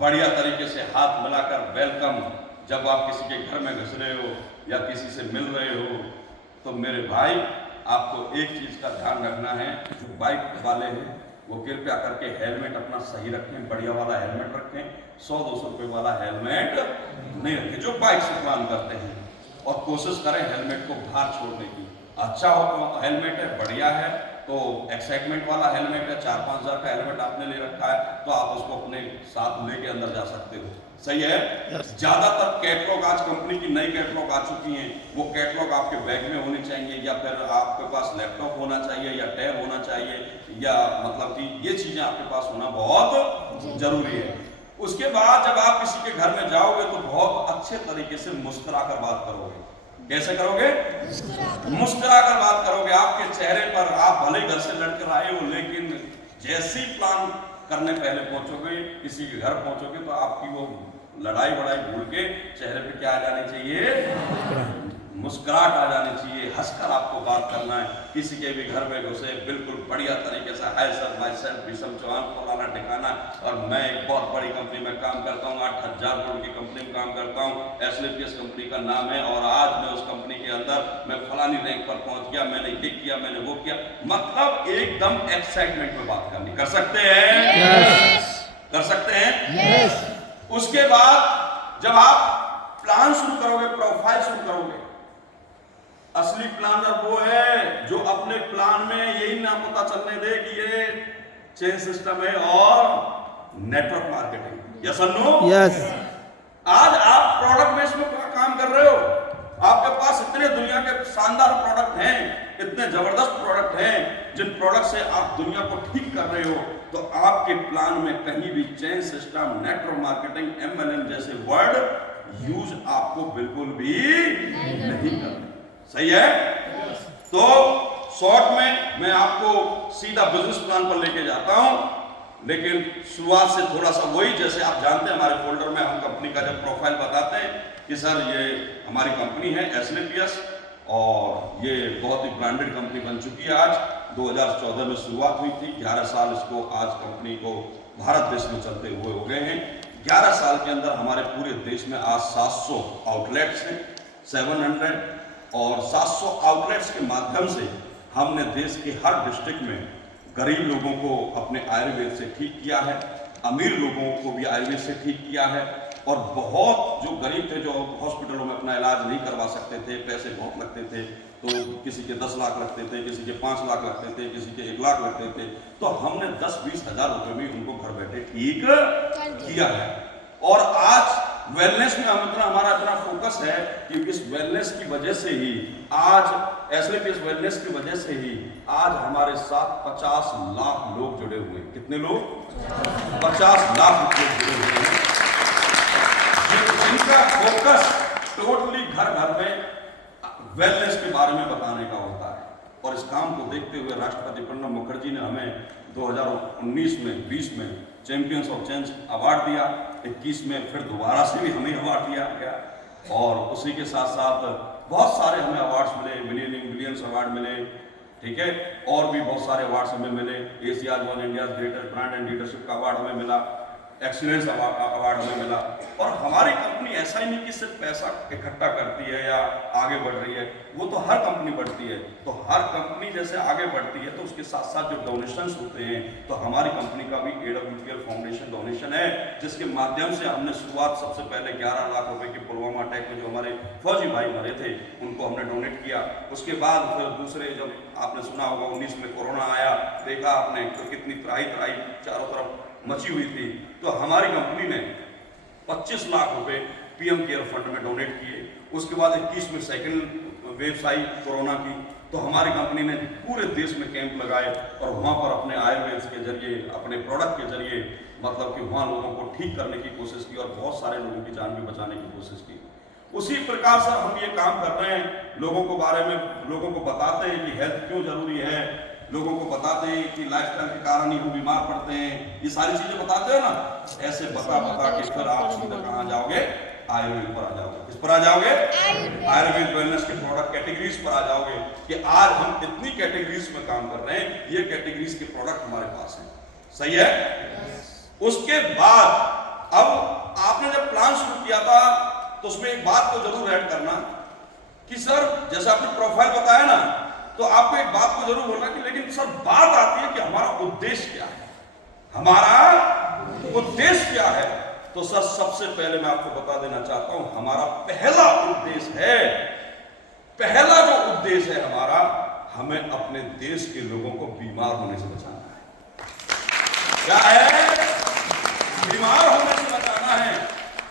बढ़िया तरीके से हाथ मिलाकर वेलकम, जब आप किसी के घर में घुस रहे हो या किसी से मिल रहे हो, तो मेरे भाई आपको एक चीज का ध्यान रखना है, जो बाइक वाले हैं वो कृपया करके हेलमेट अपना सही रखें, बढ़िया वाला हेलमेट रखें, 100-200 रुपये वाला हेलमेट नहीं रखें जो बाइक से प्लान करते हैं, और कोशिश करें हेलमेट को बाहर छोड़ने की। अच्छा हो हेलमेट है, बढ़िया है, तो एक्साइटमेंट वाला हेलमेट है, 4-5 हज़ार का हेलमेट आपने ले रखा है, तो आप उसको अपने साथ लेके अंदर जा सकते हो, सही है। ज्यादातर कैटलॉग, आज कंपनी की नई कैटलॉग आ चुकी हैं, वो कैटलॉग आपके बैग में होनी चाहिए, या फिर आपके पास लैपटॉप होना चाहिए, या टैब होना चाहिए, या मतलब कि ये चीजें आपके पास होना बहुत जरूरी है। उसके बाद जब आप किसी के घर में जाओगे तो बहुत अच्छे तरीके से मुस्कुरा कर बात करोगे। कैसे करोगे? मुस्कुरा कर बात करोगे। आपके चेहरे पर, आप भले घर से लड़कर आए हो, लेकिन जैसे ही प्लान करने पहले पहुंचोगे, किसी के घर पहुंचोगे, तो आपकी वो लड़ाई वड़ाई भूल के चेहरे पे क्या आ जानी चाहिए? मुस्कुराहट आ जानी चाहिए। हंसकर आपको बात करना है। किसी के भी घर में घुसे बिल्कुल बढ़िया तरीके से, हाय सर, माय सेल्फ विषम चौहान, फलाना ठिकाना, और मैं एक बहुत बड़ी कंपनी में काम करता हूँ, 8000 करोड़ की कंपनी में काम करता हूँ, एसलीपीएस कंपनी का नाम है, और आज मैं उस कंपनी के अंदर मैं फलानी रैंक पर पहुंच गया, मैंने ये किया, मैंने वो किया, मतलब एकदम एक्साइटमेंट में बात करनी। कर सकते हैं? कर सकते हैं? उसके बाद जब आप प्लान शुरू करोगे, प्रोफाइल शुरू करोगे, असली प्लानर वो है जो अपने प्लान में यही ना पता चलने दे कि ये चेन सिस्टम है और नेटवर्क मार्केटिंग। यस और नो? यस। आज आप प्रोडक्ट बेस में काम कर रहे हो, आपके पास इतने दुनिया के शानदार प्रोडक्ट हैं, इतने जबरदस्त प्रोडक्ट हैं, जिन प्रोडक्ट से आप दुनिया को ठीक कर रहे हो, तो आपके प्लान में कहीं भी chain system, network marketing, MLM जैसे वर्ड यूज आपको बिल्कुल भी नहीं करना। सही है? तो शॉर्ट में मैं आपको सीधा बिजनेस प्लान पर लेके जाता हूं, लेकिन शुरुआत से थोड़ा सा वही, जैसे आप जानते हैं हमारे फोल्डर में हम कंपनी का जब प्रोफाइल बताते हैं कि सर ये हमारी कंपनी है एसलीपीएस, और ये बहुत ही ब्रांडेड कंपनी बन चुकी है। आज 2014 में शुरुआत हुई थी, 11 साल इसको आज कंपनी को भारत देश में चलते हुए हो गए हैं। 11 साल के अंदर हमारे पूरे देश में आज 700 आउटलेट्स हैं, 700, और 700 आउटलेट्स के माध्यम से हमने देश के हर डिस्ट्रिक्ट में गरीब लोगों को अपने आयुर्वेद से ठीक किया है, अमीर लोगों को भी आयुर्वेद से ठीक किया है, और बहुत जो गरीब थे, जो हॉस्पिटलों में अपना इलाज नहीं करवा सकते थे, पैसे बहुत लगते थे, तो किसी के 10 लाख लगते थे, किसी के 5 लाख लगते थे, किसी के 1 लाख लगते थे, तो हमने 10-20 हज़ार रुपये में उनको घर बैठे ठीक किया है। और आज वेलनेस में हमारा इतना फोकस है कि इस वेलनेस की वजह से ही आज एसलीपीएस वेलनेस की वजह से ही आज हमारे साथ 50 लाख लोग जुड़े हुए हैं। कितने लोग? 50 लाख लोग जुड़े हुए हैं, जिनका फोकस टोटली घर घर में वेलनेस के बारे में बताने का होता है। और इस काम को देखते हुए राष्ट्रपति प्रणब मुखर्जी ने हमें 2019 में 20 में चैंपियंस ऑफ चेंज अवार्ड दिया, 21 में फिर दोबारा से भी हमें अवार्ड दिया गया, और उसी के साथ साथ बहुत सारे हमें अवार्ड्स मिले, मिलियंस अवार्ड मिले, ठीक है, और भी बहुत सारे अवार्ड्स हमें मिले। Asia's one India greatest brand and leadership का अवार्ड हमें मिला, एक्सीलेंस अवार्ड हमें मिला। और हमारी कंपनी ऐसा ही नहीं कि सिर्फ पैसा इकट्ठा करती है या आगे बढ़ रही है, वो तो हर कंपनी बढ़ती है, तो हर कंपनी जैसे आगे बढ़ती है तो उसके साथ साथ जो डोनेशंस होते हैं, तो हमारी कंपनी का भी AWPL फाउंडेशन डोनेशन है, जिसके माध्यम से हमने शुरुआत सबसे पहले 11 लाख रुपए की पुलवामा अटैक में जो हमारे फौजी भाई मरे थे उनको हमने डोनेट किया। उसके बाद फिर दूसरे, जब आपने सुना होगा 19 में कोरोना आया, देखा आपने तो कितनी त्राही चारों तरफ मची हुई थी, तो हमारी कंपनी ने 25 लाख रुपए PM केयर फंड में डोनेट किए। उसके बाद 21 में सेकंड वेव आई कोरोना की, तो हमारी कंपनी ने पूरे देश में कैंप लगाए और वहाँ पर अपने आयुर्वेद के जरिए, अपने प्रोडक्ट के जरिए, मतलब कि वहाँ लोगों को ठीक करने की कोशिश की और बहुत सारे लोगों की जान भी बचाने की कोशिश की। उसी प्रकार से हम ये काम कर रहे हैं, लोगों को बारे में लोगों को बताते हैं कि हेल्थ क्यों जरूरी है, लोगों को बताते हैं कि लाइफस्टाइल के कारण ही वो बीमार पड़ते हैं, ये सारी चीजें बताते हो ना, ऐसे बता के फिर आप सीधा कहाँ जाओगे? आयुर्वेद पर आ जाओगे। किस पर आ जाओगे? आयुर्वेद वेलनेस के प्रोडक्ट कैटेगरीज पर आ जाओगे कि आज हम इतनी कैटेगरीज में काम कर रहे हैं, ये कैटेगरीज के प्रोडक्ट हमारे पास हैं। सही है? उसके बाद अब आपने जब प्लान शुरू किया था तो उसमें एक बात को जरूर ऐड करना कि सर जैसे आपने प्रोफाइल बताया ना, तो आपको एक बात को जरूर बोलना कि लेकिन सर बात आती है कि हमारा उद्देश्य क्या है, हमारा उद्देश्य क्या है। तो सर सबसे पहले मैं आपको बता देना चाहता हूं, हमारा पहला उद्देश्य है, पहला जो उद्देश्य है हमारा, हमें अपने देश के लोगों को बीमार होने से बचाना है। क्या है? बीमार होने से बचाना है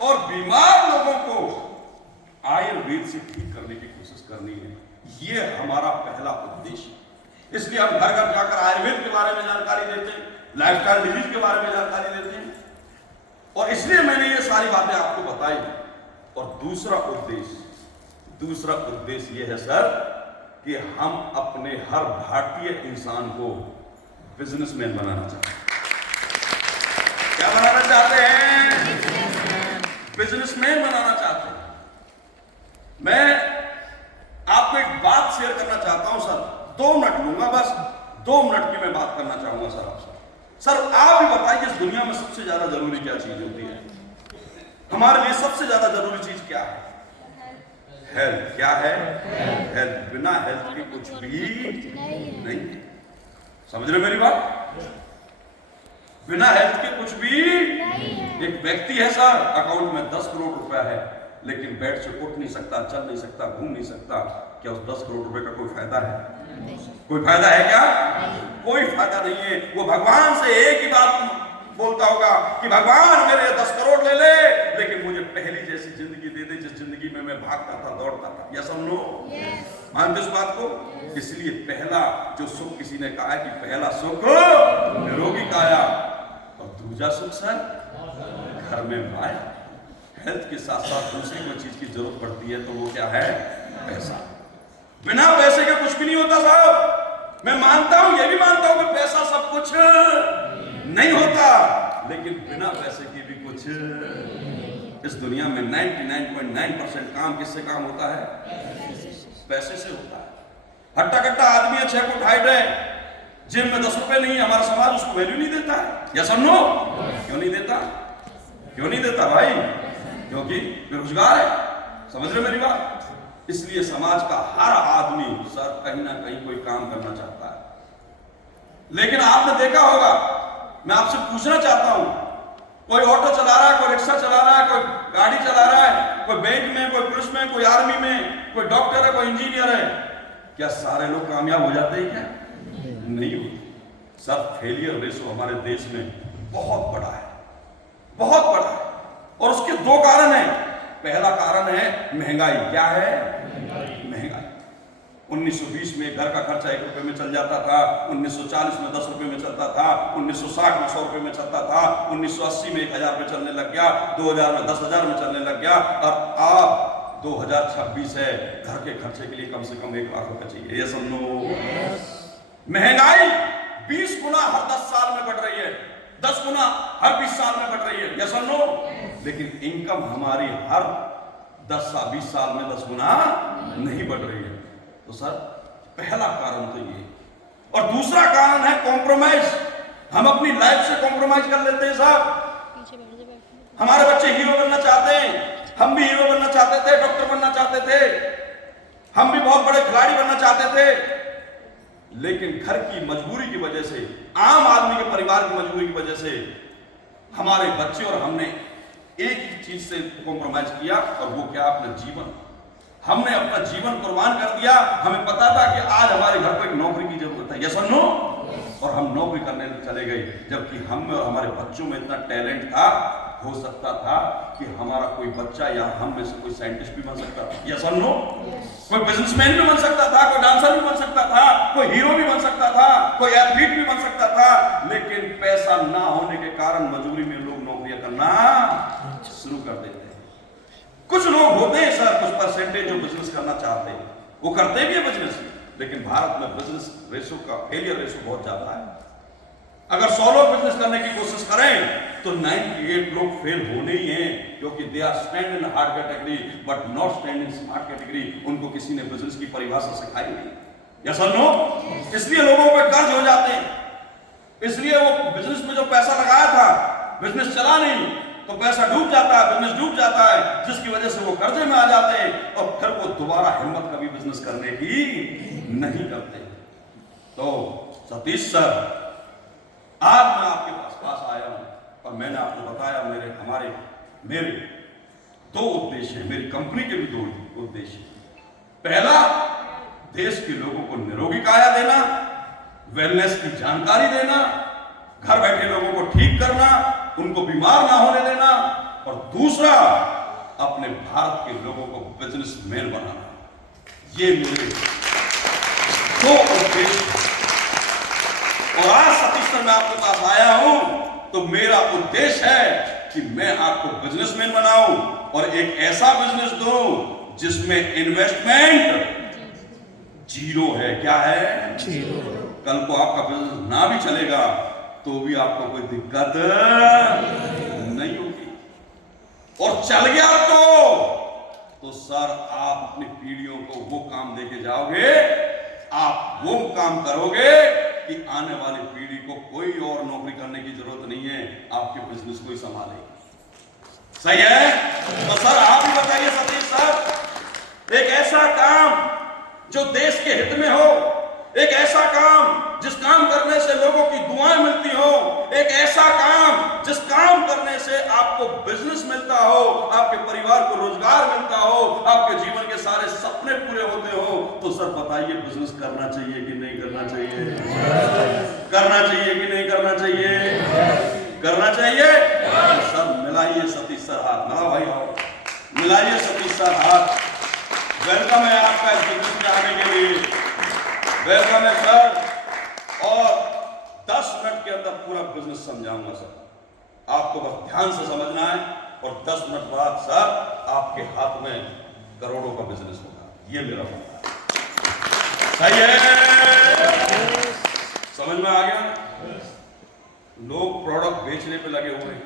और बीमार लोगों को आयुर्वेद से ठीक करने की कोशिश करनी है। ये हमारा पहला उद्देश्य। इसलिए हम घर घर जाकर आयुर्वेद के बारे में जानकारी देते हैं, लाइफस्टाइल डिजीज के बारे में जानकारी देते हैं, और इसलिए मैंने ये सारी बातें आपको बताई। और दूसरा उद्देश्य ये है सर कि हम अपने हर भारतीय इंसान को बिजनेसमैन बनाना चाहते हैं। क्या बनाना चाहते हैं? बिजनेसमैन बनाना चाहते हैं। मैं आपको एक बात शेयर करना चाहता हूं सर, 2 मिनट लूंगा, बस 2 मिनट की मैं बात करना चाहूंगा सर आपसे। सर आप भी बताइए इस दुनिया में सबसे ज्यादा जरूरी क्या चीज होती है? हमारे लिए सबसे ज्यादा जरूरी चीज क्या है? हेल्थ। क्या है? हेल्थ। बिना हेल्थ के कुछ भी नहीं। समझ रहे मेरी बात? बिना हेल्थ के कुछ भी नहीं। एक व्यक्ति है सर, अकाउंट में 10 करोड़ रुपया है, लेकिन बेड से उठ नहीं सकता, चल नहीं सकता, घूम नहीं सकता। क्या उस 10 करोड़ रुपए का कोई फायदा है? कोई फायदा है क्या? कोई फायदा नहीं है। वो भगवान से एक ही बात बोलता होगा कि भगवान मेरे 10 करोड़ ले ले, लेकिन मुझे पहली जैसी जिंदगी दे दे जिस जिंदगी में मैं भागता था, दौड़ता था। यस और नो? मानते इस बात को? इसलिए पहला जो सुख किसी ने कहा है कि पहला सुख निरोगी काया, और दूसरा सुख सर घर में माया। हेल्थ के साथ साथ दूसरी कोई चीज की जरूरत पड़ती है तो वो क्या है? पैसा। बिना पैसे के कुछ भी नहीं होता साहब। मैं मानता हूं, ये भी मानता हूं कि पैसा सब कुछ नहीं होता, लेकिन बिना पैसे के भी कुछ। इस दुनिया में 99.9% काम किससे काम होता है? पैसे से होता है। हट्टा कट्टा आदमी है, 6 फुट हाइट है, जेब में 10 रुपए नहीं, हमारा समाज उसको वैल्यू नहीं देता है। या सुनो, क्यों नहीं देता? क्यों नहीं देता भाई? क्योंकि बेरोजगार है। समझ रहे मेरी बात? इसलिए समाज का हर आदमी सर कहीं ना कहीं कोई काम करना चाहता है। लेकिन आपने देखा होगा, मैं आपसे पूछना चाहता हूं, कोई ऑटो चला रहा है, कोई रिक्शा चला रहा है, कोई गाड़ी चला रहा है, कोई बैंक में, कोई पुलिस में, कोई आर्मी में, कोई डॉक्टर है, कोई इंजीनियर है, क्या सारे लोग कामयाब हो जाते हैं? क्या नहीं होते सर। फेलियर रेशो हमारे देश में बहुत बड़ा है, बहुत बड़ा है, और उसके 2 कारण हैं। पहला कारण है महंगाई। क्या है? महंगाई। 1920 में घर का खर्चा 1 रुपए में चल जाता था, 1940 में 10 रुपए में चलता था, 1960 में 100 रुपए में चलता था, 1980 में 1000 में चलने लग गया, 2000 में 10,000 में चलने लग गया, और अब 2026 है, घर के खर्चे के लिए कम से कम 1 लाख रुपए चाहिए। ये समझो, महंगाई 20 गुना हर 10 साल में बढ़ रही है, 10 गुना हर 20 साल में बढ़ रही है। ये समझो, लेकिन इनकम हमारी हर 10-20 साल में 10 गुना नहीं बढ़ रही है। तो सर पहला कारण तो ये। और दूसरा कारण है कॉम्प्रोमाइज। हम अपनी लाइफ से कॉम्प्रोमाइज कर लेते हैं साहब। हमारे बच्चे हीरो बनना चाहते हैं, हम भी हीरो बनना चाहते थे, डॉक्टर बनना चाहते थे, हम भी बहुत बड़े खिलाड़ी बनना चाहते थे, लेकिन घर की मजबूरी की वजह से, आम आदमी के परिवार की मजबूरी की वजह से हमारे बच्चे और हमने एक ही चीज से कॉम्प्रोमाइज किया, और वो क्या? अपना जीवन। हमने अपना जीवन कुर्बान कर दिया। हमें पता था कि आज हमारे घर को एक नौकरी की जरूरत है, यस और नो, और हम नौकरी करने चले गए, जबकि हम में और हमारे बच्चों में इतना टैलेंट था। हो सकता था कि हमारा कोई बच्चा या हम में से कोई साइंटिस्ट भी बन सकता था, यस और नो, कोई बिजनेसमैन भी बन सकता था, कोई डांसर भी बन सकता था, कोई हीरो भी बन सकता था, कोई एथलीट भी बन सकता था, लेकिन पैसा ना होने के कारण मजबूरी में लोग नौकरियां करना शुरू कर देते हैं। कुछ लोग होते हैं सर, कुछ परसेंटेज जो बिजनेस करना चाहते हैं, वो करते भी है बिजनेस, लेकिन भारत में बिजनेस रेशो का फेलियर रेशो बहुत ज्यादा है। अगर 100 लोग बिजनेस करने की कोशिश करें तो 98 लोग फेल होने ही हैं, क्योंकि they are stand in hard category but not stand in smart category. उनको किसी ने बिजनेस की परिभाषा सिखाई नहीं, यस और नो। इसलिए लोगों पे कर्ज हो जाते हैं, इसलिए वो बिजनेस में जो पैसा लगाया था, बिजनेस चला नहीं, तो पैसा डूब जाता है, बिजनेस डूब जाता है, जिसकी वजह से वो कर्जे में आ जाते हैं और फिर वो दोबारा हिम्मत कभी बिजनेस करने की नहीं करते। तो सतीश सर, आज मैं आपके पास आया हूं और मैंने आपको बताया मेरे दो उद्देश्य हैं, मेरी कंपनी के भी दो उद्देश्य। पहला, देश के लोगों को निरोगी काया देना, वेलनेस की जानकारी देना, घर बैठे लोगों को ठीक करना, उनको बीमार ना होने देना, और दूसरा, अपने भारत के लोगों को बिजनेसमैन बनाना। ये मेरे दो उद्देश्य। और आज सतीश सर मैं आपके पास आया हूं तो मेरा उद्देश्य है कि मैं आपको बिजनेसमैन बनाऊं और एक ऐसा बिजनेस दूं जिसमें इन्वेस्टमेंट जीरो है। क्या है? जीरो। कल को आपका बिजनेस ना भी चलेगा तो भी आपको कोई दिक्कत नहीं होगी, और चल गया तो सर आप अपनी पीढ़ियों को वो काम देके जाओगे, आप वो काम करोगे कि आने वाली पीढ़ी को कोई और नौकरी करने की जरूरत नहीं है, आपके बिजनेस को ही संभालेगी। सही है? तो सर आप ही बताइए सतीश सर, एक ऐसा काम जो देश के हित में हो, एक ऐसा काम जिस काम करने से लोगों की दुआएं मिलती हो, एक ऐसा काम जिस काम करने से आपको बिजनेस मिलता हो, आपके परिवार को रोजगार मिलता हो, आपके जीवन के सारे सपने पूरे होते हो, तो सर बताइए बिजनेस करना चाहिए कि नहीं करना चाहिए? करना चाहिए कि नहीं करना चाहिए? करना चाहिए। सर मिलाइए सतीश सर हाथ, मिलाओ भाई, आओ मिलाइए सतीश सर हाथ। वेलकम है आपका इस बिजनेस में आने के लिए, वेलकम है सर। और 10 मिनट के अंदर पूरा बिजनेस समझाऊंगा सर, आपको बस ध्यान से समझना है, और 10 मिनट बाद सर आपके हाथ में करोड़ों का बिजनेस होगा। ये मेरा वादा है। सही है? समझ में आ गया? लोग प्रोडक्ट बेचने पे लगे हुए हैं,